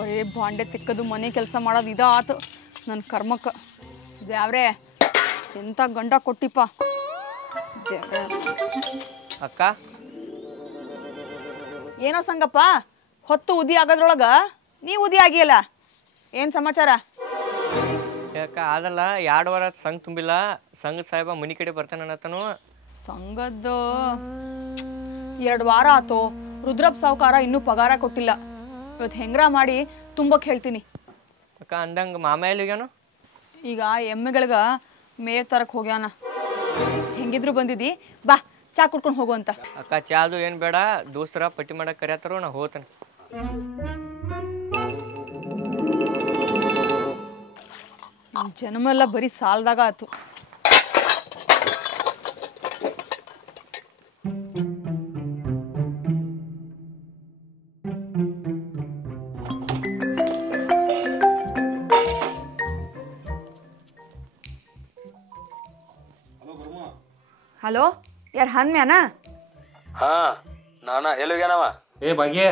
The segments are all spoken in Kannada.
ಬರೀ ಬಾಂಡೆ ತಿಕ್ಕದು ಮನೆ ಕೆಲಸ ಮಾಡೋದು ಇದಾತು ನನ್ನ ಕರ್ಮಕ್ಕೆ. ದೇವ್ರೇ ಎಂಥ ಗಂಡ ಕೊಟ್ಟಿಪ್ಪ ದೇವ್ರೇ. ಅಕ್ಕ ಏನೋ ಸಂಗಪ್ಪ, ಹೊತ್ತು ಉದಿ ಆಗೋದ್ರೊಳಗ ನೀ ಉದಿ ಆಗಿಯಲ್ಲ, ಏನು ಸಮಾಚಾರ? ಯಾಕ ಅದಲ್ಲ 2 ವಾರ ಸಂಘ ತುಂಬಿಲ್ಲ, ಸಂಘ ಸಾಹೇಬ ಮನಿ ಕಡೆ ಬರ್ತಾನೆ ಅನ್ನತನು. ಸಂಘದ್ದು 2 ವಾರ ಆತು. ರುದ್ರಪ್ಪ ಸಾವುಕಾರ ಇನ್ನೂ ಪಗಾರ ಕೊಟ್ಟಿಲ್ಲ. ಇವತ್ತು ಹೆಂಗ್ರ ಮಾಡಿ ತುಂಬಕ್ಕೆ ಹೇಳ್ತೀನಿ. ಅಕ್ಕ ಅಂದಂಗೆ ಮಾಮ ಎಲ್ಲಿಗೇನು? ಈಗ ಎಮ್ಮೆಗಳಿಗೆ ಮೇವ್ ತರಕ್ಕೆ ಹೋಗ್ಯಾನ. ಹೆಂಗಿದ್ರು ಬಂದಿದ್ದಿ, ಬಾ ಚಾ ಕುಡ್ಕೊಂಡು ಹೋಗುವಂತ. ಅಕ್ಕ ಚಾದು ಏನು ಬೇಡ, ದೋಸ್ತರ ಪಟ್ಟಿ ಮಾಡಕ್ಕೆ ಕರೆಯತ್ತಾರೋ ನಾ ಹೋಗ್ತಾನೆ. ಜನ್ಮೆಲ್ಲ ಬರೀ ಸಾಲದಾಗ ಆತು. ಹಲೋ, ಯಾರು ಹನ್ಮ್ಯಾನ? ಹಾ ನಾನಾ ಎಲ್ಲೋಗ್ಯಾನವ? ಏ ಭಾಗ್ಯ.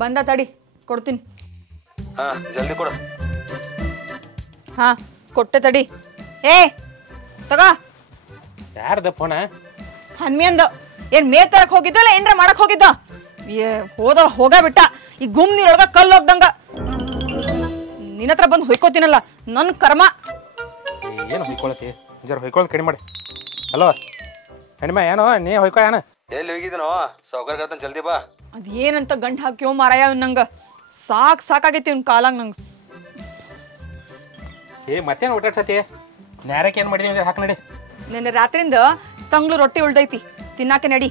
ಬಂದ ತಡಿ ಕೊಡ್ತೀನಿ. ಹಾ ಜಲ್ದಿ ಕೊಡು. ಹಾ ಕೊಟ್ಟೆ ತಡಿ. ಏ ತಗೋ. ಯಾರ್ದ ಫೋನ? ಹನ್ಮಿಯಂದು. ಏನ್ ಮೇವ್ ತರಕ್ ಹೋಗಿದ್ದಲ್ಲ ಏನ್ರ ಮಾಡಕ್ ಹೋಗಿದ್ದ? ಹೋಗ ಬಿಟ್ಟ. ಈ ಗುಮ್ ನೀರೊಳಗ ಕಲ್ಲು ಹೋಗ್ದಂಗ ನಿನ್ನತ್ರ ಬಂದು ಹೊಯ್ಕೋತೀನಲ್ಲ, ನನ್ ಕರ್ಮ. ಏನು ಹೊಯ್ಕೊಳತಿ? ಜರ ಹೊಯ್ಕೊಳ್ಳೋದು ಕಡಿಮೆ ಮಾಡಿ. ಹಲೋ ಕಡಿಮೆ ಏನೋ ನೀ ಹೊಯ್ಕೊ ಏನ? ಎಲ್ಲಿ ಹೋಗಿದ್ದೀನೋ? ಸಾವ್ಕಾರ ಕರ್ತಾನೆ, ಜಲ್ದಿ ಬಾ. ಅದ್ ಏನಂತ ಗಂಟ್ ಹಾಕ್ಯೋ ಮಾರಾಯ ನಂಗ. ಸಾಕಾಗೈತಿ ಇವ್ನ ಕಾಲಾಗ ನಂಗೆ. ಏ ಮತ್ತೇನು ಓಟಾಡ್ಸತಿ? ನ್ಯಾರಕ್ಕೆ ಏನು ಮಾಡಿದೀವಿ ಹಾಕಿ ನಡಿ. ನಿನ್ನೆ ರಾತ್ರಿಯಿಂದ ತಂಗ್ಳು ರೊಟ್ಟಿ ಉಳ್ದೈತಿ, ತಿನ್ನಾಕೆ ನಡಿ.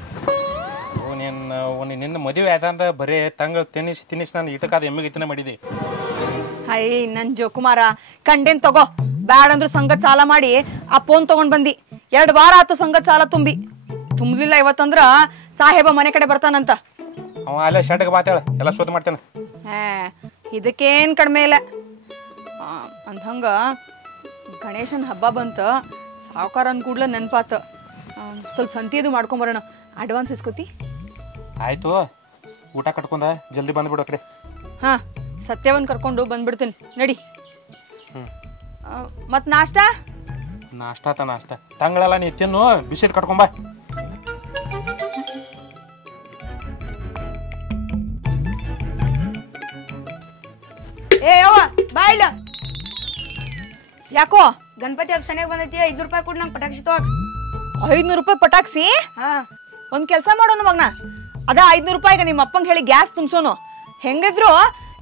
ನಿನ್ನ ಮದುವೆ ಆಯ್ತಂತ ಬರೀ ತಂಗ ತಿನ್ನಿಸಿ ನಾನು ಇಟಕಾದ ಎಮ್ಮಿಗೆ ಇತನ ಮಾಡಿದಿ. ಹೈ ನನ್ ಜೋಕುಮಾರ, ಕಂಡೇನ್ ತಗೋ. ಬ್ಯಾಡಂದ್ರು ಸಂಗತ್ ಸಾಲ ಮಾಡಿ ಆ ಫೋನ್ ತಗೊಂಡ್ ಬಂದಿ. 2 ವಾರ ಆತು ಸಂಗತ್ ಸಾಲ ತುಂಬಲಿಲ್ಲ. ಇವತ್ತಂದ್ರ ಸಾಹೇಬ ಮನೆ ಕಡೆ ಬರ್ತಾನಂತ. ಅವ ಅಲ್ಲೇ ಶರ್ಟ್ಗೆ ಬಾತೇಳ ಎಲ್ಲ ಶೋಧ ಮಾಡ್ತೇನೆ. ಇದಕ್ಕೇನ್ ಕಡಿಮೆ ಇಲ್ಲ. ಅಂದಂಗ ಗಣೇಶನ್ ಹಬ್ಬ ಬಂತ, ಸಾವುಕಾರ ಅಂದ್ಕೂಡ್ಲ ನೆನ್ಪಾತ. ಸ್ವಲ್ಪ ಸಂತಿದು ಮಾಡ್ಕೊಂಬರೋಣ. ಅಡ್ವಾನ್ಸ್ ಇಸ್ಕೊತಿ? ಆಯ್ತು, ಊಟ ಕಟ್ಕೊಂಡ ಜಲ್ದಿ ಬಂದ್ಬಿಡು ಕಡೆ. ಹಾ ಸತ್ಯವನ್ ಕರ್ಕೊಂಡು ಬಂದ್ಬಿಡ್ತೀನಿ ನಡಿ. ಮತ್ ನಾಷ್ಟಾ? ನಾಷ್ಟ ತಂಗಳೆಲ್ಲ ನೀ ತಿನ್ನು, ಬಿಸಿಟ್ ಕಟ್ಕೊಂಬ. ಏ ಯವ್ವ ಬಾ ಇಲ್ಲ. ಯಾಕೋ? ಗಣಪತಿ ಹಬ್ಬ ಸನಿಯಾಗ ಬಂದೈತಿ, 500 ರೂಪಾಯಿ ಕೊಟ್ಟು ನಂಗೆ ಪಟಾಕ್ಷಿ ತಗೋ. 500 ರೂಪಾಯಿ ಪಟಾಕ್ಸಿ? ಒಂದ್ ಕೆಲ್ಸ ಮಾಡೋಣ ಮಗನ, ಅದ 500 ರೂಪಾಯಿಗೆ ನಿಮ್ಮ ಅಪ್ಪಂಗೆ ಹೇಳಿ ಗ್ಯಾಸ್ ತುಂಬಿಸೋನು. ಹೆಂಗಿದ್ರು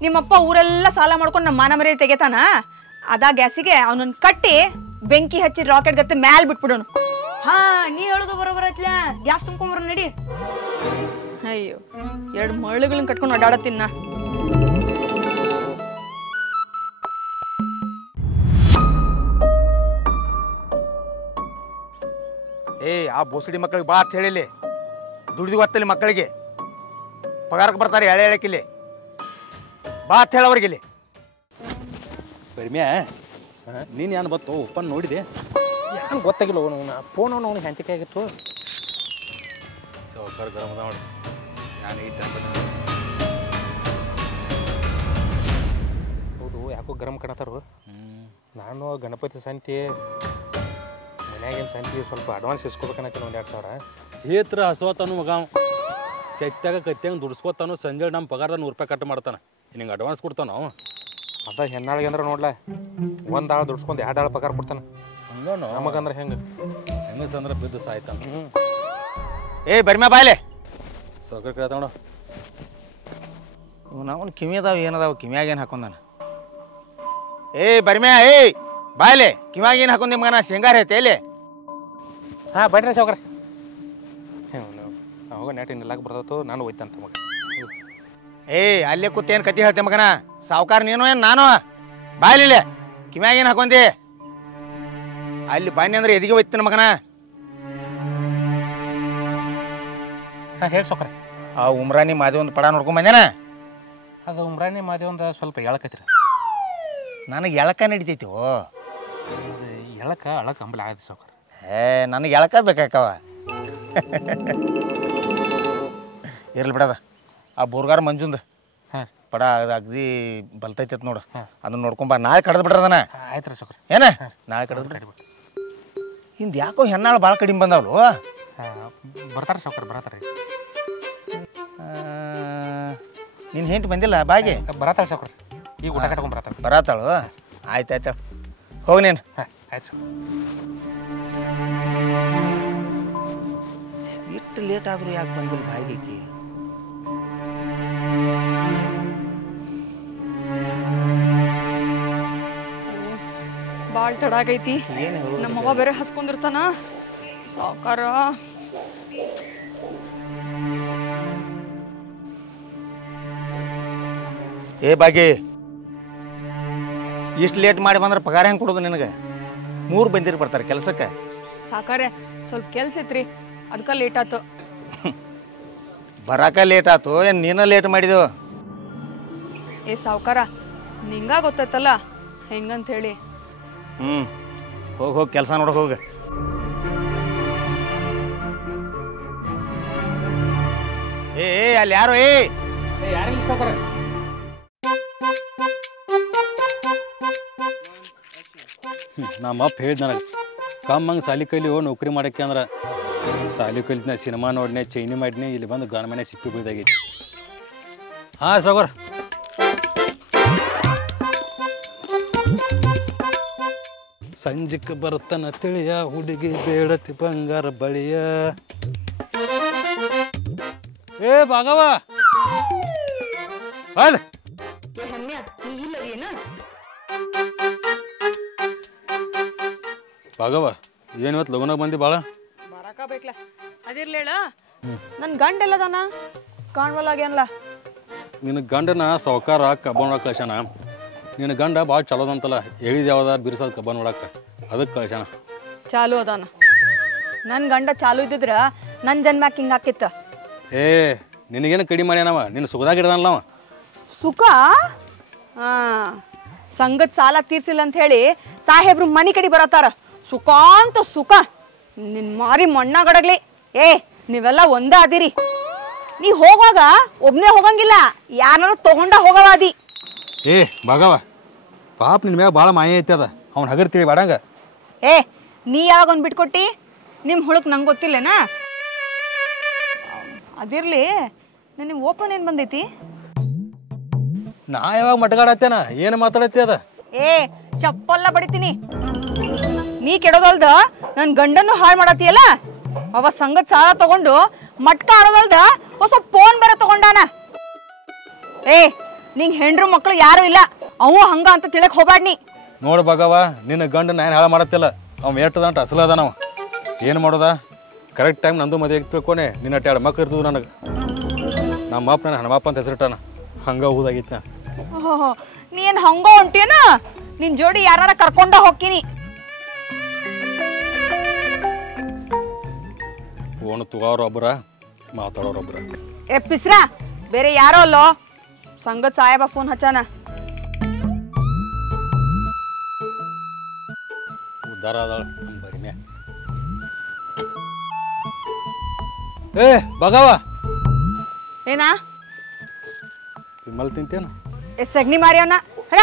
ನಿಮ್ಮಪ್ಪ ಊರೆಲ್ಲ ಸಾಲ ಮಾಡ್ಕೊಂಡು ನಮ್ಮ ಮಾನ ಮರ್ಯಾದೆ ತೆಗೆತಾನ. ಅದ ಗ್ಯಾಸಿಗೆ ಅವನನ್ನ ಕಟ್ಟಿ ಬೆಂಕಿ ಹಚ್ಚಿ ರಾಕೆಟ್ ಗತ್ತೆ ಮ್ಯಾಲ್ ಬಿಟ್ಬಿಡೋನು. ಹಾ ನೀ ಹೇಳುದು ಬರೋಬರ ಐತ್ಲ, ಗ್ಯಾಸ್ ತುಂಬ್ಕೊಂಬರ ನಡಿ. ಅಯ್ಯೋ 2 ಮರಳುಗಳನ್ನ ಕಟ್ಕೊಂಡು ಅಡ್ಡಾಡತ್ತೀನ. ಆ ಬೋಸಡಿ ಮಕ್ಕಳಿಗೆ ಬಾ ಅಂತ ಹೇಳಿಲಿ. ದುಡಿದು ಗೊತ್ತಲ್ಲಿ ಮಕ್ಕಳಿಗೆ ಪಗಾರಕ್ಕೆ ಬರ್ತಾರೆ, ಎಳೆ ಎಳಕಿಲ್ಲಿ ಬಾ ಅಂತ ಹೇಳವ್ರಿಗೆ ಇಲ್ಲಿ. ಬರ್ಮ್ಯಾ ನೀನು ಏನು ಬತ್ತು ಒಪ್ಪನ್ ನೋಡಿದೆ? ಏನು ಗೊತ್ತಾಗಿಲ್ಲ ಅವನು ಫೋನ್ ಅವ್ನಿಗೆ ಹಂಚಿಕೆ ಆಗಿತ್ತು. ಸಾವ್ಕಾರ ಗರಂ ಅದ ನೋಡಿ. ಹೌದು, ಯಾಕೋ ಗರಂ ಕಾಣತ್ತಾರು. ನಾನು ಗಣಪತಿ ಸಂತಿ ಮನ್ಯಾಗಿನ ಸಂತಿ ಸ್ವಲ್ಪ ಅಡ್ವಾನ್ಸ್ ಇಸ್ಕೋಬೇಕನ್ನತ್ತೀನಿ, 1-2 ಸಾವಿರ. ಹೇತ್ರ ಹಸುವತಾನು ಮಗ, ಚೈತ್ಯಾಗ ಕತ್ಯಾಂಗ ದುಡ್ಸ್ಕೊತಾನು. ಸಂಜೆ ನಮ್ಮ ಪಗಾರದ 100 ರೂಪಾಯಿ ಕಟ್ ಮಾಡ್ತಾನೆ. ನಿಂಗೆ ಅಡ್ವಾನ್ಸ್ ಕೊಡ್ತಾನ ಅವ. ಅದ ಹೆಣ್ಣಾಳಿಗೆ ಅಂದ್ರೆ ನೋಡ್ಲ, 1 ಆಳು ದುಡ್ಸ್ಕೊಂಡು 2 ಆಳು ಪಗಾರ ಕೊಡ್ತಾನೆ. ಹಂಗನು ನಮಗಂದ್ರೆ ಹೆಂಗೆ ಹೆಂಗಸಂದ್ರೆ ಬಿದ್ದು ಸಾಯ್ತಾನ. ಬರ್ಮ್ಯಾ ಬಾಯ್ಲೆ. ಸಾವ್ಕಾರ ಕೇಳ್ತಾವ ನೋಡು. ಅವನು ಕಿವಿ ಅದಾವ ಏನದಾವ, ಕಿವಿಯಾಗ ಏನು ಹಾಕೊಂಡಾನ? ಬರ್ಮ್ಯಾ ಬಾಯ್ಲೆ, ಕಿವಿಯಾಗ ಏನು ಹಾಕೊಂಡಿ ಮಗನ? ಶೇಂಗಾರ ಐತೆ ಎಲ್ಲಿ? ಹಾಂ ಬಡ್ರಿ ಸಾವ್ಕಾರ. ಅವಾಗ ನೆಟ್ ನಿಲ್ಲಕ್ಕೆ ಬರ್ತತ್ತು, ನಾನು ಹೋಯ್ತಂತ ಮಗ. ಅಲ್ಲೇ ಕೂತೇನು ಕತಿ ಹೇಳ್ತೆ ಮಗನ? ಸಾವುಕಾರ ನೀನು ಏನು ನಾನು? ಬಾಯ್ಲಿಲ್ಲ, ಕಿವ್ಯಾಗ ಏನು ಹಾಕೊಂಡಿ? ಅಲ್ಲಿ ಬಾನಿ ಅಂದ್ರೆ ಎದಿಗೆ ಹೋಯ್ತಾನ ಮಗನ. ಹಾಂ ಹೇಳಿ ಸಾವ್ಕಾರ. ಆ ಉಮ್ರಾನಿ ಮಾದಿ ಒಂದು ಪಡ ನೋಡ್ಕೊಂಡ್ ಬಂದೇನ? ಅದು ಉಮ್ರಾನಿ ಮಾದಿ ಒಂದು ಸ್ವಲ್ಪ ಎಳಕೈತ್ರಿ. ನನಗೆ ಎಳಕ ನಡಿತೈತಿ. ಎಳಕ ಅಳಕ ಅಂಬಲ ಆಯ್ತು ಸಾವ್ಕಾರ. ನನಗೆ ಎಳಕ ಬೇಕಾಕವ. ಇರ್ಲಿ ಬಿಡದ. ಆ ಬೋರ್ಗಾರ ಮಂಜುಂದ ಪಡ ಅದು ಅಗ್ದಿ ಬಲ್ತೈತಿ ನೋಡು ಅದನ್ನ ನೋಡ್ಕೊಂಬ ನಾಳೆ ಕಡ್ದು ಬಿಡ್ರಿ ಅದನ್ನ ಆಯ್ತು ರೀ ಸಾವ್ಕಾರ ಏನ ನಾಳೆ ಕಡ್ದು ಬಿಡ್ರಿ ಹಿಂದೆ ಯಾಕೋ ಹೆಣ್ಣಾಳು ಭಾಳ ಕಡಿಮೆ ಬಂದವಳು ಬರ್ತಾರೆ ಸಾವ್ಕಾರ ಬರತ್ತಾರೆ ನಿನ್ನ ಹೆಂಡತಿ ಬಂದಿಲ್ಲ ಬಾಗಿ ಬರತ್ತಾಳೆ ಸಾವ್ಕಾರ ಈಗ ಊಟ ಕಟ್ಕೊಂಡ್ ಬರತ್ತಾಳೆ ಬರತ್ತಾಳು ಆಯ್ತು ಆಯ್ತು ಹೋಗಿ ನೀನು ಆಯ್ತು ಇಷ್ಟು ಲೇಟ್ ಆದರೂ ಯಾಕೆ ಬಂದಿಲ್ಲ ಬಾಯಿಗೆ ಬಾಳ್ ತಡ ಆಗೈತಿ ಏನು ಹೇಳೋದು ನಮ್ಮವ್ವ ಬೇರೆ ಹಸ್ಕೊಂಡಿರ್ತಾನ ಸಾವ್ಕಾರ ಏ ಬಾಗಿ ಇಷ್ಟು ಲೇಟ್ ಮಾಡಿ ಬಂದ್ರೆ ಪಗಾರ ಹೆಂಗೆ ಕೊಡೋದು ನಿನಗೆ 3 ಬಂದಿರು ಬರ್ತಾರೆ ಕೆಲಸಕ್ಕೆ ಸಾಕಾರೆ ಸ್ವಲ್ಪ ಕೆಲ್ಸ ಇತ್ರಿ ಅದಕ್ಕೆ ಲೇಟ್ ಆತು ಬರಾಕ ಲೇಟ್ ಆಯ್ತು ಏನು ನೀನು ಲೇಟ್ ಮಾಡಿದೆವು ಏ ಸಾವ್ಕಾರ ನಿಂಗ ಗೊತ್ತೈತಲ್ಲ ಹೆಂಗಂತ ಹೇಳಿ ಹೋಗಿ ಹೋಗಿ ಕೆಲಸ ನೋಡಕ್ ಹೋಗ ಏ ಅಲ್ಲಿ ಯಾರು ಯಾರಿಲ್ಲ ಸಾವ್ಕಾರ ನಮ್ಮ ಅಪ್ಪ ಹೇಳಿದ್ ನನಗೆ ಕಮ್ಮಂಗೆ ಸಾಲಿ ಕೈಲಿ ನೌಕರಿ ಮಾಡಕ್ಕೆ ಅಂದ್ರೆ ಸಾಲಿ ಕಲಿತ್ನ ಸಿನಿಮಾ ನೋಡ್ನೆ ಚೈನಿ ಮಾಡಿನಿ ಇಲ್ಲಿ ಬಂದು ಗಂಡ ಮನೆ ಸಿಪ್ಪಿ ಬೀದಾಗೈತಿ ಹಾಂ ಸಾಗರ್ ಸಂಜೆಕ್ಕೆ ಬರ್ತನ ತಿಳಿಯ ಹುಡುಗಿ ಬೇಡತಿ ಬಂಗಾರ ಬಳಿಯ ಏ ಭಾಗವ ಅಲ್ಲ ಭಾಗವ ಏನು ಇವತ್ತು ಲಗುನಾಗ ಬಂದಿ ಭಾಳ ಬರಾಕ ಬೇಕಲ್ಲ ಅದಿರ್ಲೇಳ ನನ್ನ ಗಂಡ ಎಲ್ಲದಾನ ಕಾಣ್ವಲ್ಲಾಗ್ಯಾನಲ್ಲ ನಿನ್ನ ಗಂಡನ ಸಾವ್ಕಾರ ಕಬ್ಬನ್ ನೋಡಕ್ಕೆ ಕಳ್ಸ್ಯಾನ ನಿನ್ನ ಗಂಡ ಭಾಳ ಚಲೋದಂತಲ್ಲ ಹೇಳಿದ ಯಾವ್ದ ಬಿರ್ಸದ ಕಬ್ಬನ್ ನೋಡಕ್ಕೆ ಅದಕ್ಕೆ ಕಳ್ಸ್ಯಾನ ಚಾಲು ಅದಾನ ನನ್ನ ಗಂಡ ಚಾಲು ಇದ್ದಿದ್ರ ನನ್ನ ಜನ್ಮ್ಯಾಕ ಹಿಂಗೆ ಹಾಕಿತ್ತ ಏ ನಿನಗೇನು ಕಡಿಮೆ ಮಾಡ್ಯಾನವ ನಿನ್ನ ಸುಖದಾಗ ಇಡ್ದಾನಲ್ಲವ ಸುಖ ಸಂಗತ್ ಸಾಲ ತೀರ್ಸಿಲ್ಲ ಅಂತ ಹೇಳಿ ಸಾಹೇಬ್ರು ಮನಿ ಕಡೆ ಬರತ್ತಾರ ಸುಖ ಅಂತ ಸುಖ ನಿನ್ ಮಾರಿ ಮಣ್ಣಾಗಡಗ್ಲಿ ಏ ನೀವೆಲ್ಲ ಒಂದ ಅದಿರಿ ನೀ ಹೋಗುವಾಗ ಒಬ್ನೇ ಹೋಗಂಗಿಲ್ಲ ಯಾರು ತಗೊಂಡ ಹೋಗವಾದಿ ಏ ಭಾಗವ ಪಾಪ ನಿನ್ನ ಮ್ಯಾಗ ಭಾಳ ಮಾಯ ಐತಿ ಅದ ಅವ್ನು ಹಗರ್ತೀವಿ ಬಾಡಂಗ ಏ ನೀ ಯಾವಾಗ ಒಂದು ಬಿಟ್ಕೊಟ್ಟಿ ನಿಮ್ಮ ಹುಳುಕ್ ನಂಗೆ ಗೊತ್ತಿಲ್ಲೇನಾ ಅದಿರ್ಲಿ ನಿನಗೆ ಓಪನ್ ಏನು ಬಂದೈತಿ ನಾ ಯಾವಾಗ ಮಟ್ಗಾಡತ್ತೇನ ಏನು ಮಾತಾಡತ್ತಿ ಅದ ಏ ಚಪ್ಪಲ್ಲ ಬಡಿತೀನಿ ನೀ ಕೆಡೋದಲ್ದ ನನ್ ಗಂಡನ್ನು ಹಾಳು ಮಾಡತ್ತೀಯಲ್ಲ ಅವ ಸಂಗತ್ ಸಾಲ ತಗೊಂಡು ಮಟ್ಕ ಆಡೋದಲ್ದ ಹೊಸ ಫೋನ್ ಬೇರೆ ತಗೊಂಡಾನ ಏ ನಿಂಗ್ ಹೆಂಡ್ರು ಮಕ್ಕಳು ಯಾರು ಇಲ್ಲ ಅವು ಹಂಗ ಅಂತ ತಿಳಕ್ ಹೋಗ್ಬಾಡ್ನಿ ನೋಡು ಭಾಗವ ನಿನ್ನ ಗಂಡ ನಾನು ಹಾಳು ಮಾಡತ್ತಿಲ್ಲ ಅವ್ ಏಟದಂಟ ಅಸಲ ಅದ ನಾವು ಏನು ಮಾಡೋದ ಕರೆಕ್ಟ್ ಟೈಮ್ ನಂದು ಮದುವೆ ತಿಳ್ಕೊನೆ ನಿನ್ನ 2 ಮಕ್ಳು ಇರ್ತದ ನನಗೆ ನಮ್ಮ ಅಪ್ಪ ನನ್ನ ಹಣಮಪ್ಪ ಅಂತ ಹೆಸರಿಟ್ಟಾನ ಹಂಗ ಹೂದಾಗಿತ್ತು ನೀ ಏನ್ ಹಂಗ ಹೊಂಟೇನ ನಿನ್ ಜೋಡಿ ಯಾರ ಕರ್ಕೊಂಡ ಹೋಗ್ತೀನಿ ಫೋನ್ ತಗೋರೊಬ್ಬರ ಮಾತಾಡೋರೊಬ್ಬರ ಏ ಪಿಸ್ರಾ ಬೇರೆ ಯಾರೋ ಅಲ್ಲೋ ಸಂಗತ್ ಸಾಹೇಬ ಫೋನ್ ಹಚ್ಚಾನ ಉದ್ದಾರ ಅದಾಳ ನಮ್ಮ ಬರಿಮ್ಯಾ ಏ ಭಾಗವ ಏನಾ ವಿಮಲ್ ತಿಂತೇನ ಏ ಸಗಣಿ ಮಾರಿಯವನ ಹಗ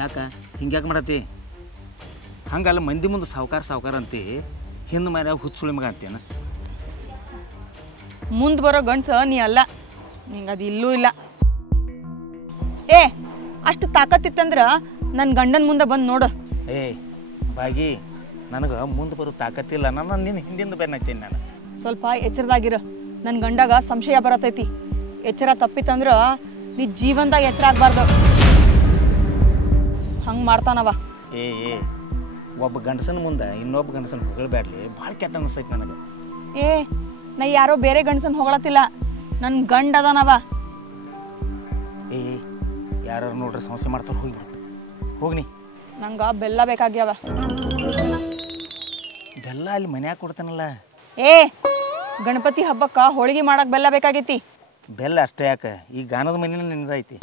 ಯಾಕ ಹಿಂಗ್ಯಾಕೆ ಮಾಡತ್ತಿ ಹಂಗಲ್ಲ ಮಂದಿ ಮುಂದೆ ಸಾವ್ಕಾರ ಅಂತಿ ಹಿಂದೆ ಮಾರ್ಯಾವ ಹುಚ್ಚುಳಿ ಮಗ ಅಂತೇನ ಮುಂದ್ ಬರೋ ಗಂಡ್ಸ ನೀ ಅಲ್ಲ ನಿಂಗೆ ಅದು ಇಲ್ಲೂ ಇಲ್ಲ ಏ ಅಷ್ಟು ತಾಕತ್ತಿತ್ತಂದ್ರ ನನ್ನ ಗಂಡನ ಮುಂದೆ ಬಂದು ನೋಡು ಏ ಬಾಗಿ ನನಗೆ ಮುಂದೆ ಬರೋ ತಾಕತ್ತಿಲ್ಲ ನಾನು ನಿನ್ನ ಹಿಂದಿಂದ ಬೆನ್ನತ್ತೀನಿ ನಾನು. ಸ್ವಲ್ಪ ಎಚ್ಚರದಾಗಿರ. ನನ್ನ ಗಂಡಾಗ ಸಂಶಯ ಬರತೈತಿ. ಎಚ್ಚರ ತಪ್ಪಿತಂದ್ರ ನೀ ಜೀವನದಾಗ ಎಚ್ಚರ ಆಗ್ಬಾರ್ದು. ಹಂಗೆ ಮಾಡ್ತಾನವ. ಏ ಒಬ್ಬ ಗಂಡಸನ ಮುಂದೆ ಇನ್ನೊಬ್ಬ ಗಂಡಸನ ಹೊಗಳಬೇಡ್ಲಿ, ಭಾಳ ಕೆಟ್ಟ ಅನಿಸ್ತೈತಿ ನನಗೆ. ನಾ ಯಾರೋ ಬೇರೆ ಗಂಡಸನ್ ಹೊಗಳತ್ತಿಲ್ಲ, ನನ್ನ ಗಂಡ ಅದಾನವ. ಯಾರು ನೋಡ್ರಿ ಸಮಸ್ಯೆ ಮಾಡ್ತಾರೆ, ಹೋಗ್ಬಿಡು ಹೋಗ್ನಿ. ನಂಗೆ ಬೆಲ್ಲ ಬೇಕಾಗ್ಯಾವ. ಬೆಲ್ಲ ಅಲ್ಲಿ ಮನ್ಯಾಗ ಕೊಡ್ತಾನಲ್ಲ. ಗಣಪತಿ ಹಬ್ಬಕ್ಕ ಹೋಳಿಗೆ ಮಾಡಕ್ ಬೆಲ್ಲ ಬೇಕಾಗೈತಿ. ಬೆಲ್ಲ ಅಷ್ಟೇ ಯಾಕೆ, ಈ ಗಾನದ ಮನೇನ ನಿನ್ನದೈತಿ.